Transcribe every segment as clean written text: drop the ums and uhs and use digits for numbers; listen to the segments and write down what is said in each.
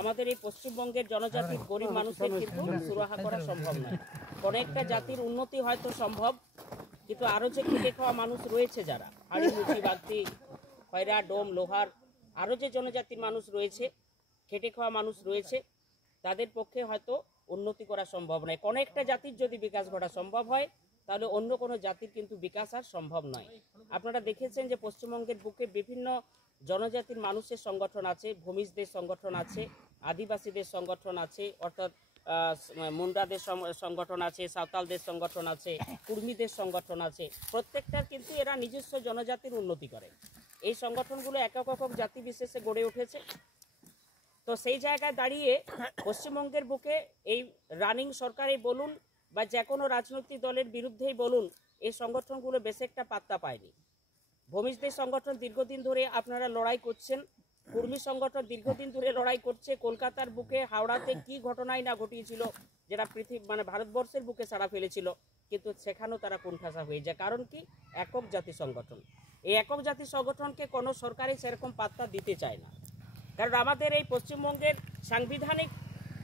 আমাদের এই পশ্চিমবঙ্গের জনজাতির গরিব মানুষের কিন্তু সুরাহা করা সম্ভব নয়। কোনো একটা জাতির উন্নতি হয়তো সম্ভব, কিন্তু আরও যে খেটে খাওয়া মানুষ রয়েছে যারা হাড়ি মুচি বাগদি খয়রা ডোম লোহার আরও যে জনজাতির মানুষ রয়েছে, খেটে খাওয়া মানুষ রয়েছে, তাদের পক্ষে হয়তো উন্নতি করা সম্ভব নয়। কোনো একটা জাতির যদি বিকাশ ঘটা সম্ভব হয়, তাহলে অন্য কোনো জাতির কিন্তু বিকাশ আর সম্ভব নয়। আপনারা দেখেছেন যে পশ্চিমবঙ্গের বুকে বিভিন্ন জনজাতির মানুষের সংগঠন আছে, ভূমিজদের সংগঠন আছে, আদিবাসীদের সংগঠন আছে, অর্থাৎ মুন্ডাদের সংগঠন আছে, সাঁওতালদের সংগঠন আছে, কুর্মীদের সংগঠন আছে। প্রত্যেকটার কিন্তু এরা নিজস্ব জনজাতির উন্নতি করে। এই সংগঠনগুলো একক একক জাতি বিশেষে গড়ে উঠেছে। তো সেই জায়গায় দাঁড়িয়ে পশ্চিমবঙ্গের বুকে এই রানিং সরকারই বলুন বা যে কোনো রাজনৈতিক দলের বিরুদ্ধেই বলুন, এই সংগঠনগুলো বেশ একটা পাত্তা পায়নি। ভূমিজদের সংগঠন দীর্ঘদিন ধরে আপনারা লড়াই করছেন, কুর্মী সংগঠন দীর্ঘদিন ধরে লড়াই করছে। কলকাতার বুকে হাওড়াতে কি ঘটনাই না ঘটিয়েছিল, যেটা ভারতবর্ষের বুকে সাড়া ফেলেছিল, কিন্তু সেখানেও তারা কোণঠাসা হয়ে যায়। কারণ কি? একক জাতি সংগঠন। এই একক জাতি সংগঠনকে কোনো সরকারই সেরকম পাত্তা দিতে চায় না। কারণ আমাদের এই পশ্চিমবঙ্গের সাংবিধানিক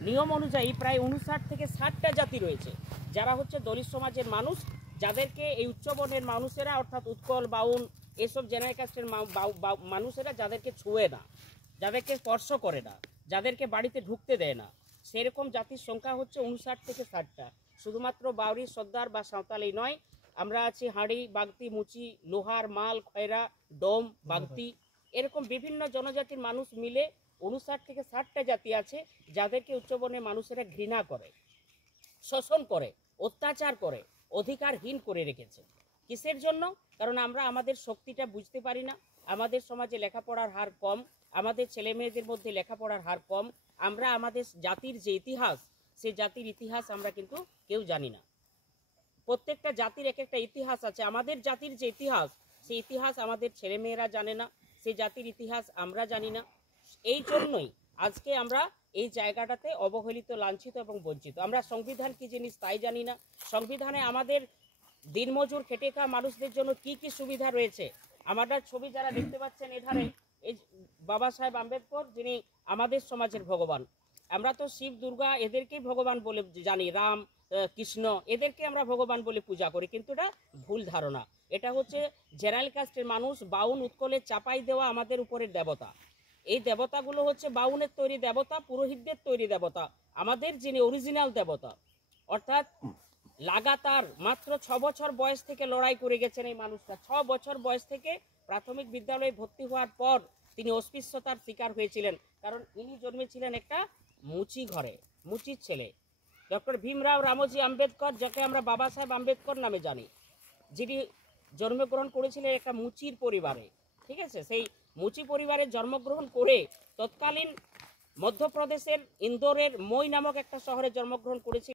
নিয়ম অনুযায়ী প্রায় 59 থেকে 60টা জাতি রয়েছে, যারা হচ্ছে দলিত সমাজের মানুষ, যাদেরকে এই উচ্চবর্ণের মানুষেরা অর্থাৎ উৎকল বাউন এসব জেনারেল কাস্টের মানুষেরা যাদেরকে ছুঁয়ে না, যাদেরকে স্পর্শ করে না, যাদেরকে বাড়িতে ঢুকতে দেয় না, সেরকম জাতির সংখ্যা হচ্ছে 59 থেকে 60টা। শুধুমাত্র বাউরি সর্দার বা সাঁওতালি নয়, আমরা আছি হাঁড়ি বাগতি মুচি লোহার মাল খয়রা ডোম বাগতি, এরকম বিভিন্ন জনজাতির মানুষ মিলে 59 থেকে 60টা জাতি আছে, যাদেরকে উচ্চবর্ণের মানুষেরা ঘৃণা করে, শোষণ করে, অত্যাচার করে, অধিকারহীন করে রেখেছে। কিসের জন্য? কারণ আমরা আমাদের শক্তিটা বুঝতে পারি না। আমাদের সমাজে লেখাপড়ার হার কম, আমাদের ছেলে মেয়েদের মধ্যে লেখাপড়ার হার কম। আমরা আমাদের জাতির যে ইতিহাস, সেই জাতির ইতিহাস আমরা কিন্তু কেউ জানি না। প্রত্যেকটা জাতির এক একটা ইতিহাস আছে। আমাদের জাতির যে ইতিহাস, সেই ইতিহাস আমাদের ছেলেমেয়েরা জানে না, সেই জাতির ইতিহাস আমরা জানি না। এই জন্যই আজকে আমরা এই জায়গাটাতে অবহেলিত, লাঞ্ছিত এবং বঞ্চিত। আমরা সংবিধান কি জিনিস তাই জানি না। সংবিধানে আমাদের দিনমজুর খেটে খাওয়া মানুষদের জন্য কি কি সুবিধা রয়েছে। আমাদের ছবি যারা দেখতে পাচ্ছেন এধারে, এই বাবা সাহেব আম্বেদকর, যিনি আমাদের সমাজের ভগবান। আমরা তো শিব দুর্গা এদেরকেই ভগবান বলে জানি, রাম কৃষ্ণ এদেরকে আমরা ভগবান বলে পূজা করি, কিন্তু এটা ভুল ধারণা। এটা হচ্ছে জেনারেল কাস্টের মানুষ, বাউন উৎকলের চাপাই দেওয়া আমাদের উপরের দেবতা। এই দেবতাগুলো হচ্ছে বাউনের তৈরি দেবতা, পুরোহিতদের তৈরি দেবতা। আমাদের যিনি অরিজিনাল দেবতা, অর্থাৎ লাগাতার মাত্র 6 বছর বয়স থেকে লড়াই করে গেছেন এই মানুষটা। 6 বছর বয়স থেকে প্রাথমিক বিদ্যালয়ে ভর্তি হওয়ার পর তিনি অস্পৃশ্যতার শিকার হয়েছিলেন, কারণ ইনি জন্মেছিলেন একটা মুচি ঘরে, মুচির ছেলে। ডক্টর ভীমরাও রামজি আম্বেদকর, যাকে আমরা বাবা সাহেব আম্বেদকর নামে জানি, যিনি জন্মগ্রহণ করেছিলেন একটা মুচির পরিবারে। ঠিক আছে, সেই মুচি পরিবারে জন্মগ্রহণ করে তৎকালীন মধ্যপ্রদেশের ইন্দোরের মই নামক একটা শহরে জন্মগ্রহণ করেছিলেন।